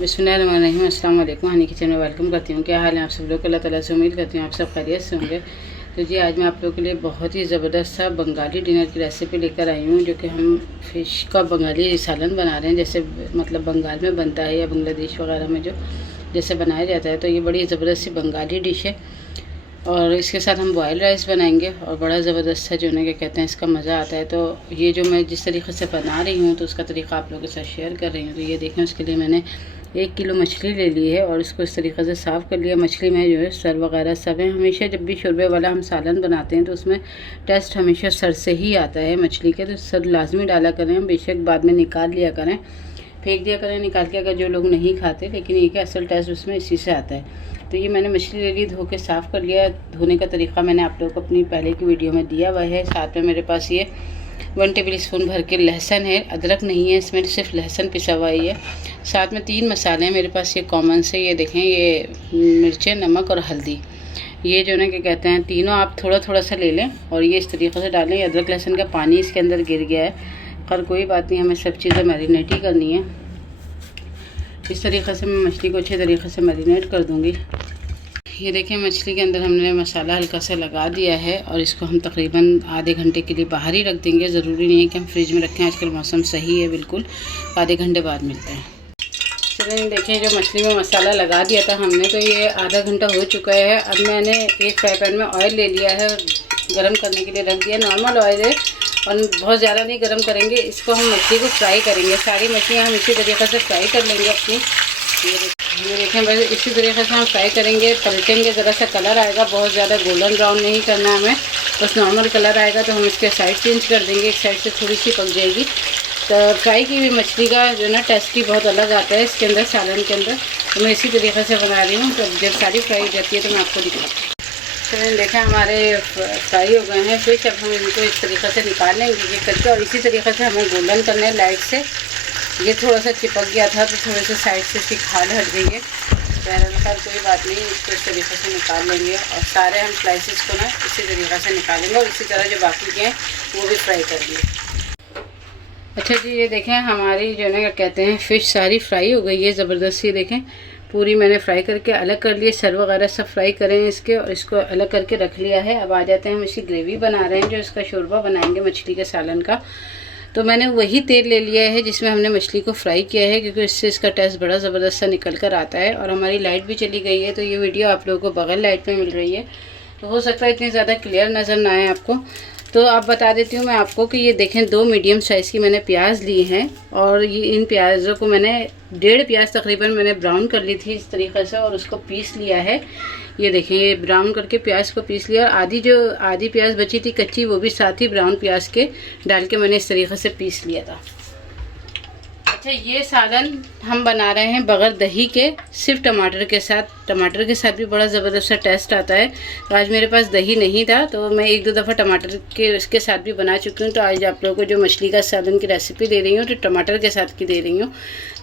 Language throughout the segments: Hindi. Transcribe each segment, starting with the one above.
बिस्मिल्लाहिर्रहमानिर्रहीम। अस्सलाम वालेकुम। हनी किचन में वेलकम करती हूँ। क्या हाल है आप सब लोग? अल्लाह ताला से उम्मीद करती हूँ आप सब खैरियत से होंगे। तो जी आज मैं आप लोगों के लिए बहुत ही ज़बरदस्त सा बंगाली डिनर की रेसिपी लेकर आई हूँ, जो कि हम फ़िश का बंगाली सालन बना रहे हैं, जैसे मतलब बंगाल में बनता है या बांग्लादेश वगैरह में जो जैसे बनाया जाता है। तो ये बड़ी ज़बरदस्त सी बंगाली डिश है और इसके साथ हम बॉयल राइस बनाएंगे और बड़ा ज़बरदस्त सा जो ना क्या कहते हैं इसका मज़ा आता है। तो ये जो मैं जिस तरीके से बना रही हूँ तो उसका तरीका आप लोगों के साथ शेयर कर रही हूँ। तो ये देखें, उसके लिए मैंने 1 किलो मछली ले ली है और इसको इस तरीके से साफ़ कर लिया। मछली में जो है सर वगैरह सब है। हमेशा जब भी शोरबे वाला हम सालन बनाते हैं तो उसमें टेस्ट हमेशा सर से ही आता है मछली के, तो सर लाजमी डाला करें। हम बेशक बाद में निकाल लिया करें, फेंक दिया करें निकाल के, अगर जो लोग नहीं खाते, लेकिन ये कि असल टेस्ट उसमें इसी से आता है। तो ये मैंने मछली ले ली, धो के साफ़ कर लिया। धोने का तरीका मैंने आप लोगों को अपनी पहले की वीडियो में दिया हुआ है। साथ में मेरे पास ये 1 टेबल स्पून भर के लहसुन है, अदरक नहीं है इसमें, सिर्फ लहसुन पिसा हुआ ही है। साथ में 3 मसाले हैं मेरे पास, ये कॉमन से, ये देखें, ये मिर्चें, नमक और हल्दी। ये जो ना क्या कहते हैं तीनों आप थोड़ा थोड़ा सा ले लें और ये इस तरीके से डालें। अदरक लहसुन का पानी इसके अंदर गिर गया है, पर कोई बात नहीं, हमें सब चीज़ें मैरिनेट ही करनी है। इस तरीके से मैं मछली को अच्छे तरीके से मैरिनेट कर दूँगी। ये देखें, मछली के अंदर हमने मसाला हल्का सा लगा दिया है और इसको हम तकरीबन आधे घंटे के लिए बाहर ही रख देंगे। ज़रूरी नहीं है कि हम फ्रिज में रखें, आजकल मौसम सही है बिल्कुल। आधे घंटे बाद मिलते हैं। चलिए देखें, जो मछली में मसाला लगा दिया था हमने, तो ये आधा घंटा हो चुका है। अब मैंने एक फ्राई पैन में ऑयल ले लिया है और गर्म करने के लिए रख दिया। नॉर्मल ऑयल है और बहुत ज़्यादा नहीं गर्म करेंगे इसको। हम मछली को फ्राई करेंगे, सारी मछलियाँ हम इसी तरीके से फ्राई कर लेंगे अपनी। ये देखें, बस इसी तरीके से हम फ्राई करेंगे, पलटेंगे, ज़रा सा कलर आएगा, बहुत ज़्यादा गोल्डन ब्राउन नहीं करना हमें, बस नॉर्मल कलर आएगा तो हम इसके साइड चेंज कर देंगे। एक साइड से थोड़ी सी पक जाएगी। तो फ्राई की हुई मछली का जो ना टेस्ट ही बहुत अलग आता है इसके अंदर, सालन के अंदर। तो मैं इसी तरीके से बना रही हूँ। तो जब सारी फ्राई हो जाती है तो मैं आपको दिखाती हूँ। तो देखें, हमारे फ्राई हो गए हैं फिश। अब हम इनको इस तरीके से निकाल लेंगे ये करके, और इसी तरीके से हमें गोल्डन करना है लाइट से। ये थोड़ा सा चिपक गया था तो थोड़े से साइड से इसकी खाल हट गई है। बहरहाल कोई बात नहीं, इसको इस तरीके से निकाल लेंगे और सारे हम स्लाइसेस को ना इसी तरीके से निकालेंगे और इसी तरह जो बाकी के हैं वो भी फ्राई करेंगे। अच्छा जी, ये देखें, हमारी जो ना कहते हैं फ़िश सारी फ्राई हो गई है ज़बरदस्ती। देखें, पूरी मैंने फ्राई करके अलग कर लिए, सर वगैरह सब फ्राई करें इसके, और इसको अलग करके रख लिया है। अब आ जाते हैं, हम इसकी ग्रेवी बना रहे हैं, जो इसका शोरबा बनाएंगे मछली के सालन का। तो मैंने वही तेल ले लिया है जिसमें हमने मछली को फ्राई किया है, क्योंकि इससे इसका टेस्ट बड़ा ज़बरदस्त सा निकल कर आता है। और हमारी लाइट भी चली गई है, तो ये वीडियो आप लोगों को बगैर लाइट में मिल रही है, तो हो सकता है इतनी ज़्यादा क्लियर नज़र ना आए आपको। तो आप बता देती हूँ मैं आपको कि ये देखें, 2 मीडियम साइज़ की मैंने प्याज ली हैं और ये इन प्याज़ों को मैंने 1.5 प्याज तकरीबन मैंने ब्राउन कर ली थी इस तरीके से, और उसको पीस लिया है। ये देखें, ये ब्राउन करके प्याज को पीस लिया, और आधी प्याज बची थी कच्ची, वो भी साथ ही ब्राउन प्याज के डाल के मैंने इस तरीके से पीस लिया था। अच्छा, ये सालन हम बना रहे हैं बगैर दही के, सिर्फ टमाटर के साथ। टमाटर के साथ भी बड़ा ज़बरदस्त सा टेस्ट आता है। तो आज मेरे पास दही नहीं था तो मैं 1-2 दफ़ा टमाटर के इसके साथ भी बना चुकी हूँ। तो आज आप लोगों को जो मछली का सालन की रेसिपी दे रही हूँ तो टमाटर के साथ की दे रही हूँ।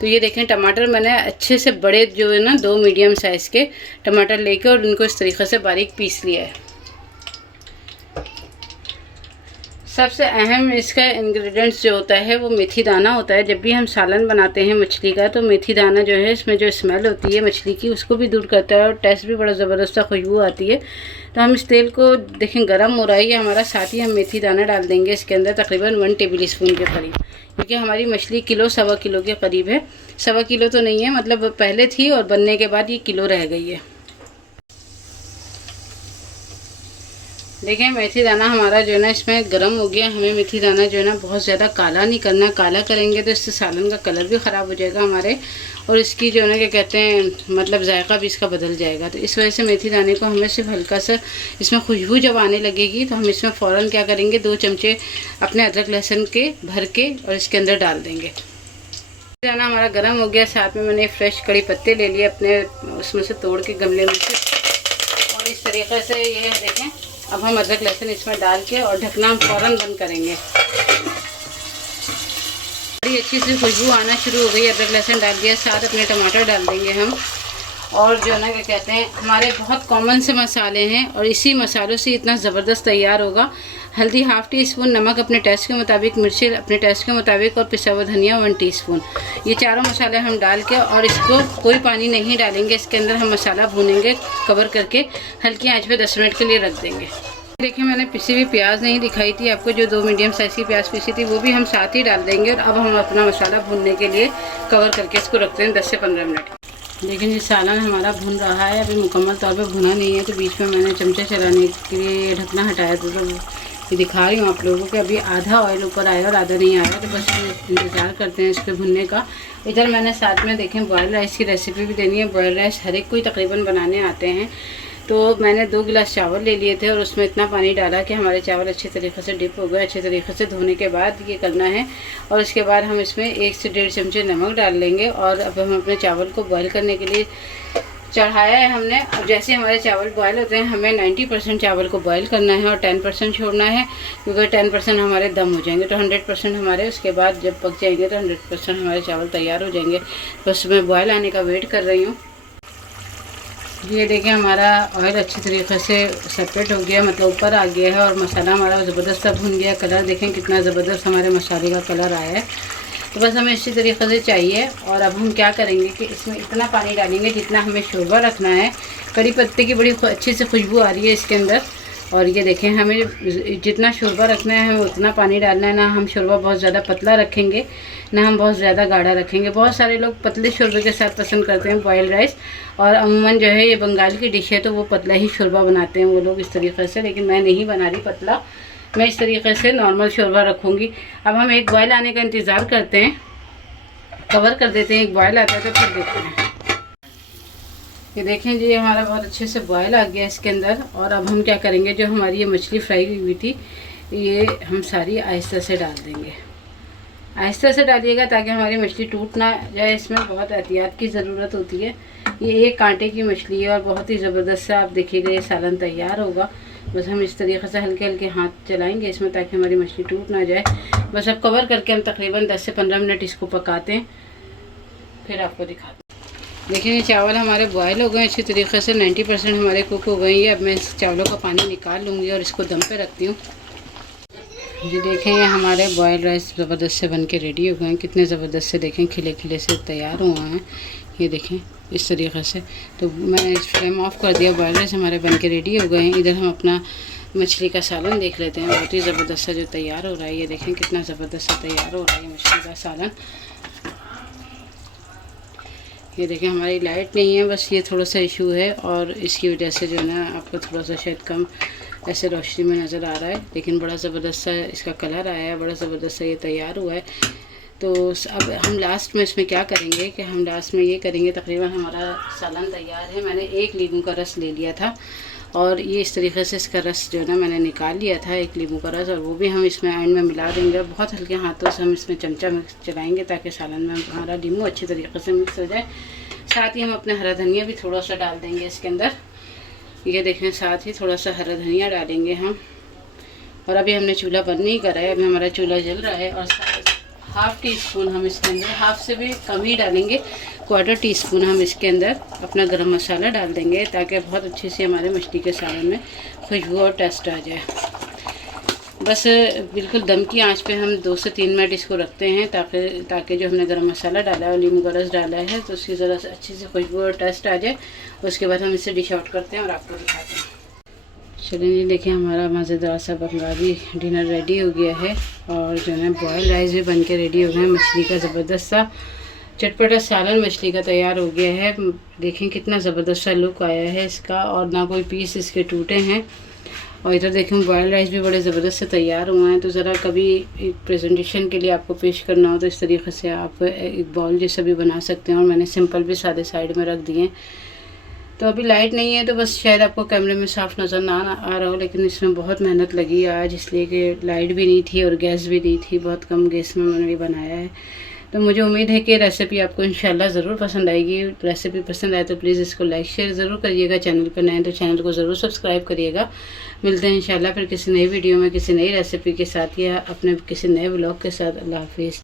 तो ये देखें, टमाटर मैंने अच्छे से बड़े जो है ना 2 मीडियम साइज़ के टमाटर लेके और उनको इस तरीके से बारीक पीस लिया है। सबसे अहम इसका इंग्रेडिएंट्स जो होता है वो मेथी दाना होता है। जब भी हम सालन बनाते हैं मछली का तो मेथी दाना जो है, इसमें जो स्मेल होती है मछली की, उसको भी दूर करता है और टेस्ट भी बड़ा ज़बरदस्त खुशबू आती है। तो हम इस तेल को देखें गर्म हो रहा है ये हमारा, साथ ही हम मेथी दाना डाल देंगे इसके अंदर, तकरीबन 1 टेबल स्पून के करीब, क्योंकि हमारी मछली किलो सवा किलो के करीब है। सवा किलो तो नहीं है, मतलब पहले थी और बनने के बाद ये किलो रह गई है। देखें, मेथी दाना हमारा जो है ना इसमें गर्म हो गया। हमें मेथी दाना जो है ना बहुत ज़्यादा काला नहीं करना, काला करेंगे तो इससे सालन का कलर भी ख़राब हो जाएगा हमारे, और इसकी जो है ना क्या कहते हैं मतलब जायका भी इसका बदल जाएगा। तो इस वजह से मेथी दाने को हमें सिर्फ हल्का सा, इसमें खुशबू जब आने लगेगी तो हम इसमें फ़ौरन क्या करेंगे, 2 चमचे अपने अदरक लहसुन के भर के और इसके अंदर डाल देंगे। दाना हमारा गर्म हो गया। साथ में मैंने फ्रेश कड़ी पत्ते ले लिए अपने उसमें से तोड़ के गमले में से, और इस तरीके से ये देखें, अब हम अदरक लहसुन इसमें डाल के और ढकना हम फ़ौरन बंद करेंगे। बड़ी अच्छी सी खुशबू आना शुरू हो गई, अदरक लहसुन डाल दिया, साथ अपने टमाटर डाल देंगे हम। और जो है ना क्या कहते हैं, हमारे बहुत कॉमन से मसाले हैं और इसी मसालों से इतना ज़बरदस्त तैयार होगा। हल्दी हाफ़ टी स्पून, नमक अपने टेस्ट के मुताबिक, मिर्ची अपने टेस्ट के मुताबिक और पिसा हुआ धनिया 1 टीस्पून। ये चारों मसाले हम डाल के और इसको कोई पानी नहीं डालेंगे, इसके अंदर हम मसाला भूनेंगे कवर करके, हल्की आंच पे 10 मिनट के लिए रख देंगे। देखिए मैंने पिसी हुई प्याज नहीं दिखाई थी आपको, जो 2 मीडियम साइज़ की प्याज पिसी थी वो भी हम साथ ही डाल देंगे। और अब हम अपना मसाला भूनने के लिए कवर करके इसको रखते हैं 10 से 15 मिनट। लेकिन ये सालन हमारा भून रहा है, अभी मुकम्मल तौर पे भुना नहीं है, तो बीच में मैंने चमचा चलाने के लिए ढकना हटाया था। तो ये दिखा रही हूँ आप लोगों को, अभी आधा ऑयल ऊपर आया और आधा नहीं आया, तो बस इंतज़ार करते हैं इसके भुनने का। इधर मैंने साथ में देखें बॉयल राइस की रेसिपी भी देनी है। बॉयल राइस हर एक को ही तकरीबन बनाने आते हैं। तो मैंने 2 गिलास चावल ले लिए थे और उसमें इतना पानी डाला कि हमारे चावल अच्छे तरीके से डिप हो गए। अच्छे तरीके से धोने के बाद ये करना है। और उसके बाद हम इसमें 1 से 1.5 चमचे नमक डाल लेंगे। और अब हम अपने चावल को बॉयल करने के लिए चढ़ाया है हमने। अब जैसे हमारे चावल बॉयल होते हैं, हमें 90% चावल को बॉयल करना है और 10% छोड़ना है, क्योंकि 10% हमारे दम हो जाएंगे तो 100% हमारे उसके बाद जब पक जाएंगे तो 100% हमारे चावल तैयार हो जाएंगे। बस मैं बॉयल आने का वेट कर रही हूँ। ये देखिए हमारा ऑयल अच्छी तरीके से सेपरेट हो गया, मतलब ऊपर आ गया है और मसाला हमारा ज़बरदस्त सा भुन गया। कलर देखें कितना ज़बरदस्त हमारे मसाले का कलर आया है। तो बस हमें इसी तरीके से चाहिए। और अब हम क्या करेंगे कि इसमें इतना पानी डालेंगे जितना हमें शोरबा रखना है। कड़ी पत्ते की बड़ी अच्छी से खुशबू आ रही है इसके अंदर। और ये देखें हमें जितना शोरबा रखना है हमें उतना पानी डालना है। ना हम शोरबा बहुत ज़्यादा पतला रखेंगे, ना हम बहुत ज़्यादा गाढ़ा रखेंगे। बहुत सारे लोग पतले शोरबे के साथ पसंद करते हैं बॉयल राइस, और अमूमन जो है ये बंगाल की डिश है तो वो पतला ही शोरबा बनाते हैं वो लोग इस तरीके से। लेकिन मैं नहीं बना रही पतला, मैं इस तरीके से नॉर्मल शोरबा रखूँगी। अब हम एक बॉयल आने का इंतज़ार करते हैं, कवर कर देते हैं। एक बॉयल आता है तो फिर देखते हैं। ये देखें जी हमारा बहुत अच्छे से बॉयल आ गया इसके अंदर। और अब हम क्या करेंगे, जो हमारी ये मछली फ्राई हुई थी ये हम सारी आहिस्ता से डाल देंगे। आहिस्ता से डालिएगा ताकि हमारी मछली टूट ना जाए। इसमें बहुत एहतियात की ज़रूरत होती है। ये एक कांटे की मछली है और बहुत ही ज़बरदस्त सा आप देखिएगा ये सालन तैयार होगा। बस हम इस तरीके से हल्के हल्के हाथ चलाएंगे इसमें ताकि हमारी मछली टूट ना जाए। बस अब कवर करके हम तकरीबन 10 से 15 मिनट इसको पकाते हैं, फिर आपको दिखाते हैं। देखिए ये चावल हमारे बॉयल हो गए अच्छी तरीके से, 90% हमारे कुक हो गए हैं। अब मैं इस चावलों का पानी निकाल लूँगी और इसको दम पे रखती हूँ। जी देखें ये हमारे बॉयल राइस ज़बरदस्त से बन के रेडी हो गए हैं। कितने ज़बरदस्त से देखें खिले खिले से तैयार हुए हैं। ये देखें इस तरीके से। तो मैं फ्लेम ऑफ कर दिया, बॉयल राइस हमारे बन के रेडी हो गए हैं। इधर हम अपना मछली का सालन देख लेते हैं। बहुत ही ज़बरदस्त सा जो तैयार हो रहा है, ये देखें कितना ज़बरदस्त सा तैयार हो रहा है मछली का सालन। ये देखें हमारी लाइट नहीं है, बस ये थोड़ा सा इशू है और इसकी वजह से जो है ना आपको थोड़ा सा शायद कम ऐसे रोशनी में नज़र आ रहा है। लेकिन बड़ा ज़बरदस्त सा इसका कलर आया है, बड़ा ज़बरदस्त सा ये तैयार हुआ है। तो अब हम लास्ट में इसमें क्या करेंगे कि हम लास्ट में ये करेंगे, तकरीबन हमारा सालन तैयार है। मैंने 1 नींबू का रस ले लिया था और ये इस तरीके से इसका रस जो है ना मैंने निकाल लिया था, 1 नींबू का रस, और वो भी हम इसमें एंड में मिला देंगे। बहुत हल्के हाथों से हम इसमें चमचा में चलाएंगे ताकि सालन में हमारा नींबू अच्छी तरीके से मिक्स हो जाए। साथ ही हम अपना हरा धनिया भी थोड़ा सा डाल देंगे इसके अंदर। ये देखें साथ ही थोड़ा सा हरा धनिया डालेंगे हम। और अभी हमने चूल्हा बंद नहीं करा है, अभी हमारा चूल्हा जल रहा है। और 1/2 टीस्पून हम इसके अंदर, हाफ से भी कम ही डालेंगे, 1/4 टीस्पून हम इसके अंदर अपना गरम मसाला डाल देंगे ताकि बहुत अच्छी सी हमारे मछली के सालन में खुशबू और टेस्ट आ जाए। बस बिल्कुल दम की आंच पे हम 2 से 3 मिनट इसको रखते हैं ताकि जो हमने गरम मसाला डाला है और नींबू का रस डाला है तो उसकी ज़रा अच्छी से खुशबू और टेस्ट आ जाए। उसके बाद हम इसे डिश आउट करते हैं और आपको दिखाते हैं। चलिए जी देखिए हमारा मज़ेदार सा बंगाली डिनर रेडी हो गया है और जो है बॉयल राइस भी बन के रेडी हो गए हैं। मछली का ज़बरदस्त सा चटपटा सालन मछली का तैयार हो गया है। देखें कितना ज़बरदस्त सा लुक आया है इसका और ना कोई पीस इसके टूटे हैं। और इधर देखें बॉयल राइस भी बड़े ज़बरदस्त से तैयार हुए हैं। तो ज़रा कभी एक प्रेजेंटेशन के लिए आपको पेश करना हो तो इस तरीके से आप एक बाउल जैसा भी बना सकते हैं। और मैंने सिंपल भी सादे साइड में रख दिए। तो अभी लाइट नहीं है तो बस शायद आपको कैमरे में साफ़ नज़र ना आ रहा हो, लेकिन इसमें बहुत मेहनत लगी आज, इसलिए कि लाइट भी नहीं थी और गैस भी नहीं थी। बहुत कम गैस में मैंने बनाया है। तो मुझे उम्मीद है कि रेसिपी आपको इंशाल्लाह ज़रूर पसंद आएगी। रेसिपी पसंद आए तो प्लीज़ इसको लाइक शेयर ज़रूर करिएगा। चैनल पर नए तो चैनल को ज़रूर सब्सक्राइब करिएगा। मिलते हैं इंशाल्लाह फिर किसी नई वीडियो में किसी नई रेसिपी के साथ या अपने किसी नए व्लॉग के साथ। अल्लाह हाफिज़।